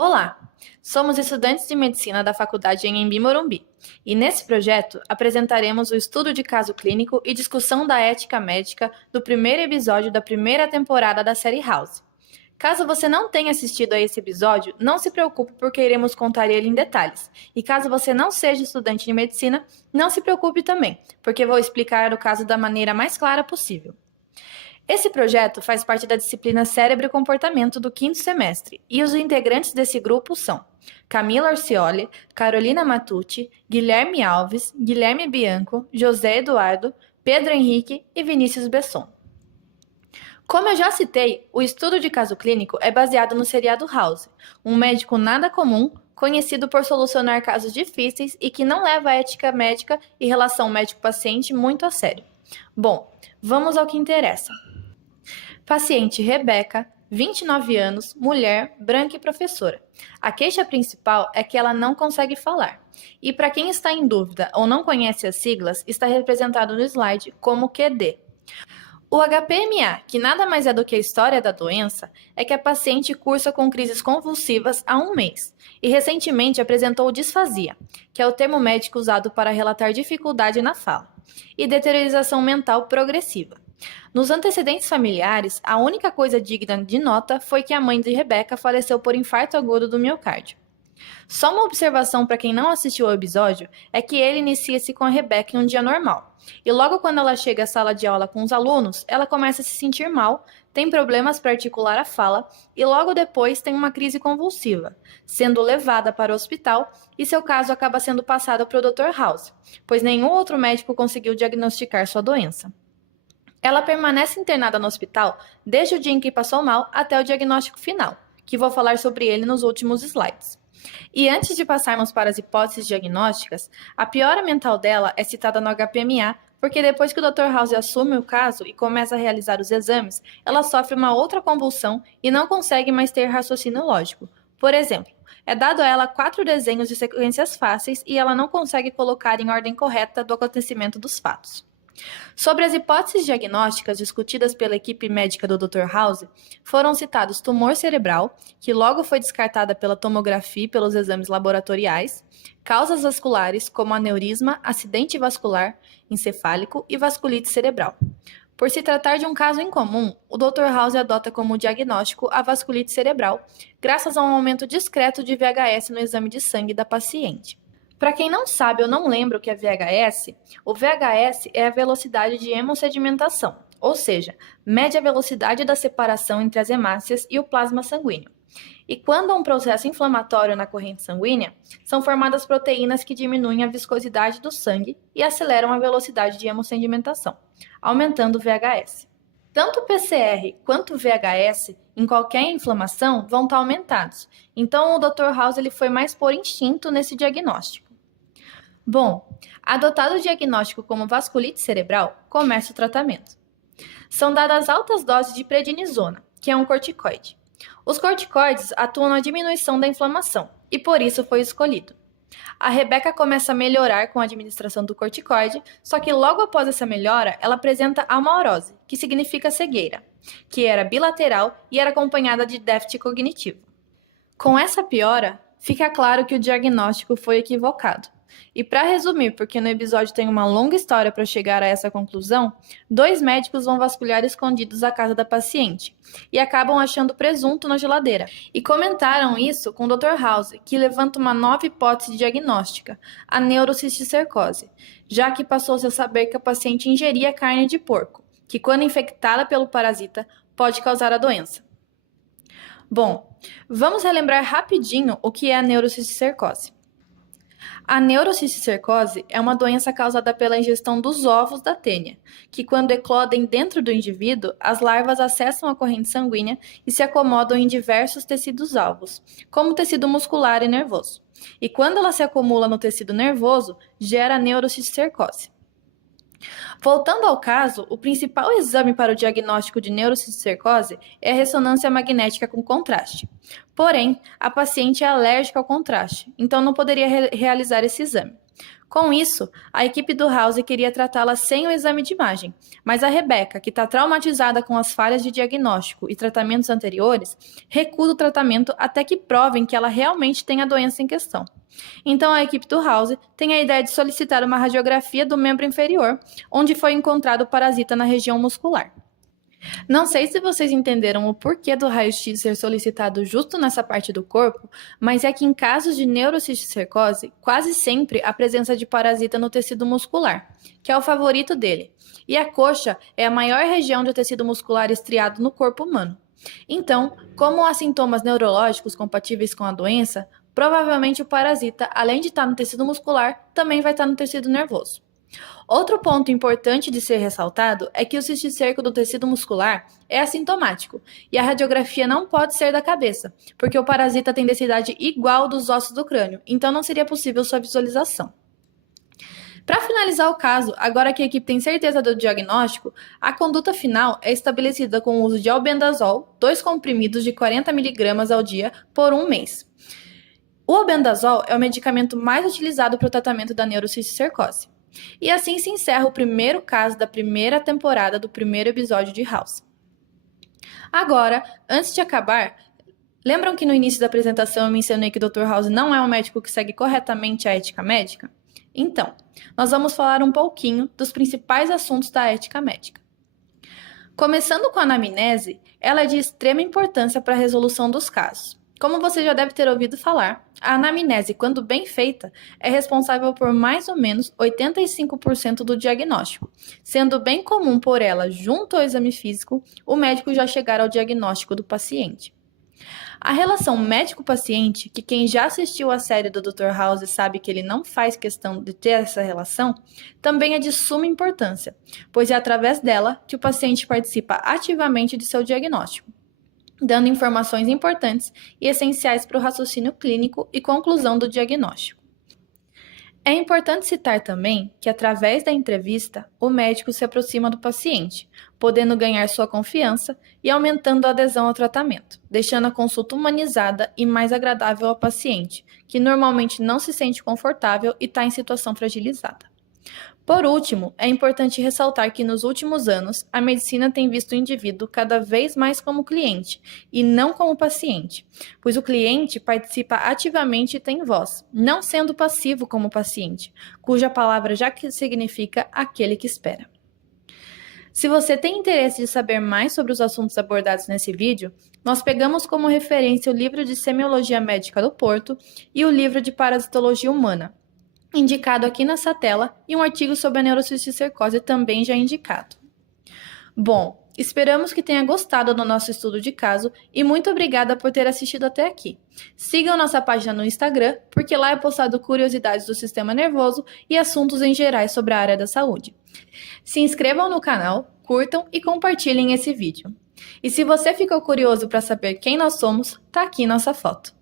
Olá, somos estudantes de medicina da Faculdade Anhembi Morumbi e nesse projeto apresentaremos o estudo de caso clínico e discussão da ética médica do primeiro episódio da primeira temporada da série House. Caso você não tenha assistido a esse episódio, não se preocupe porque iremos contar ele em detalhes. E caso você não seja estudante de medicina, não se preocupe também, porque vou explicar o caso da maneira mais clara possível. Esse projeto faz parte da disciplina Cérebro e Comportamento do quinto semestre, e os integrantes desse grupo são Camila Orcioli, Carolina Matucci, Guilherme Alves, Guilherme Bianco, José Eduardo, Pedro Henrique e Vinícius Besson. Como eu já citei, o estudo de caso clínico é baseado no seriado House, um médico nada comum, conhecido por solucionar casos difíceis e que não leva a ética médica e relação médico-paciente muito a sério. Bom, vamos ao que interessa. Paciente Rebeca, 29 anos, mulher, branca e professora. A queixa principal é que ela não consegue falar. E para quem está em dúvida ou não conhece as siglas, está representado no slide como QD. O HPMA, que nada mais é do que a história da doença, é que a paciente cursa com crises convulsivas há um mês e recentemente apresentou disfasia, que é o termo médico usado para relatar dificuldade na fala, e deteriorização mental progressiva. Nos antecedentes familiares, a única coisa digna de nota foi que a mãe de Rebeca faleceu por infarto agudo do miocárdio. Só uma observação para quem não assistiu ao episódio é que ele inicia-se com a Rebeca em um dia normal. E logo quando ela chega à sala de aula com os alunos, ela começa a se sentir mal, tem problemas para articular a fala e logo depois tem uma crise convulsiva, sendo levada para o hospital e seu caso acaba sendo passado para o Dr. House, pois nenhum outro médico conseguiu diagnosticar sua doença. Ela permanece internada no hospital desde o dia em que passou mal até o diagnóstico final, que vou falar sobre ele nos últimos slides. E antes de passarmos para as hipóteses diagnósticas, a piora mental dela é citada no HPMA, porque depois que o Dr. House assume o caso e começa a realizar os exames, ela sofre uma outra convulsão e não consegue mais ter raciocínio lógico. Por exemplo, é dado a ela 4 desenhos de sequências fáceis e ela não consegue colocar em ordem correta do acontecimento dos fatos. Sobre as hipóteses diagnósticas discutidas pela equipe médica do Dr. House, foram citados tumor cerebral, que logo foi descartada pela tomografia e pelos exames laboratoriais, causas vasculares como aneurisma, acidente vascular, encefálico e vasculite cerebral. Por se tratar de um caso incomum, o Dr. House adota como diagnóstico a vasculite cerebral, graças a um aumento discreto de VHS no exame de sangue da paciente. Para quem não sabe ou não lembra o que é VHS, o VHS é a velocidade de hemossedimentação, ou seja, mede a velocidade da separação entre as hemácias e o plasma sanguíneo. E quando há um processo inflamatório na corrente sanguínea, são formadas proteínas que diminuem a viscosidade do sangue e aceleram a velocidade de hemossedimentação, aumentando o VHS. Tanto o PCR quanto o VHS, em qualquer inflamação, vão estar aumentados. Então, o Dr. House ele foi mais por instinto nesse diagnóstico. Bom, adotado o diagnóstico como vasculite cerebral, começa o tratamento. São dadas altas doses de prednisona, que é um corticoide. Os corticoides atuam na diminuição da inflamação, e por isso foi escolhido. A Rebeca começa a melhorar com a administração do corticoide, só que logo após essa melhora, ela apresenta amaurose, que significa cegueira, que era bilateral e era acompanhada de déficit cognitivo. Com essa piora, fica claro que o diagnóstico foi equivocado. E para resumir, porque no episódio tem uma longa história para chegar a essa conclusão, 2 médicos vão vasculhar escondidos a casa da paciente e acabam achando presunto na geladeira. E comentaram isso com o Dr. House, que levanta uma nova hipótese diagnóstica, a neurocisticercose, já que passou-se a saber que a paciente ingeria carne de porco, que quando infectada pelo parasita pode causar a doença. Bom, vamos relembrar rapidinho o que é a neurocisticercose. A neurocisticercose é uma doença causada pela ingestão dos ovos da tênia, que quando eclodem dentro do indivíduo, as larvas acessam a corrente sanguínea e se acomodam em diversos tecidos alvos, como o tecido muscular e nervoso. E quando ela se acumula no tecido nervoso, gera a neurocisticercose. Voltando ao caso, o principal exame para o diagnóstico de neurocisticercose é a ressonância magnética com contraste. Porém, a paciente é alérgica ao contraste, então não poderia realizar esse exame. Com isso, a equipe do House queria tratá-la sem o exame de imagem, mas a Rebeca, que está traumatizada com as falhas de diagnóstico e tratamentos anteriores, recusa o tratamento até que provem que ela realmente tem a doença em questão. Então, a equipe do House tem a ideia de solicitar uma radiografia do membro inferior, onde foi encontrado o parasita na região muscular. Não sei se vocês entenderam o porquê do raio-x ser solicitado justo nessa parte do corpo, mas é que em casos de neurocisticercose, quase sempre há presença de parasita no tecido muscular, que é o favorito dele. E a coxa é a maior região de tecido muscular estriado no corpo humano. Então, como há sintomas neurológicos compatíveis com a doença, provavelmente o parasita, além de estar no tecido muscular, também vai estar no tecido nervoso. Outro ponto importante de ser ressaltado é que o cisticerco do tecido muscular é assintomático e a radiografia não pode ser da cabeça, porque o parasita tem densidade igual dos ossos do crânio, então não seria possível sua visualização. Para finalizar o caso, agora que a equipe tem certeza do diagnóstico, a conduta final é estabelecida com o uso de albendazol, 2 comprimidos de 40 mg ao dia por 1 mês. O albendazol é o medicamento mais utilizado para o tratamento da neurocisticercose. E assim se encerra o primeiro caso da primeira temporada do primeiro episódio de House. Agora, antes de acabar, lembram que no início da apresentação eu mencionei que o Dr. House não é um médico que segue corretamente a ética médica? Então, nós vamos falar um pouquinho dos principais assuntos da ética médica. Começando com a anamnese, ela é de extrema importância para a resolução dos casos. Como você já deve ter ouvido falar, a anamnese, quando bem feita, é responsável por mais ou menos 85% do diagnóstico, sendo bem comum por ela, junto ao exame físico, o médico já chegar ao diagnóstico do paciente. A relação médico-paciente, que quem já assistiu à série do Dr. House sabe que ele não faz questão de ter essa relação, também é de suma importância, pois é através dela que o paciente participa ativamente de seu diagnóstico, dando informações importantes e essenciais para o raciocínio clínico e conclusão do diagnóstico. É importante citar também que, através da entrevista, o médico se aproxima do paciente, podendo ganhar sua confiança e aumentando a adesão ao tratamento, deixando a consulta humanizada e mais agradável ao paciente, que normalmente não se sente confortável e está em situação fragilizada. Por último, é importante ressaltar que nos últimos anos, a medicina tem visto o indivíduo cada vez mais como cliente e não como paciente, pois o cliente participa ativamente e tem voz, não sendo passivo como paciente, cuja palavra já significa aquele que espera. Se você tem interesse de saber mais sobre os assuntos abordados nesse vídeo, nós pegamos como referência o livro de Semiologia Médica do Porto e o livro de Parasitologia Humana, indicado aqui nessa tela, e um artigo sobre a neurocisticercose também já indicado. Bom, esperamos que tenha gostado do nosso estudo de caso e muito obrigada por ter assistido até aqui. Sigam nossa página no Instagram, porque lá é postado curiosidades do sistema nervoso e assuntos em gerais sobre a área da saúde. Se inscrevam no canal, curtam e compartilhem esse vídeo. E se você ficou curioso para saber quem nós somos, tá aqui nossa foto.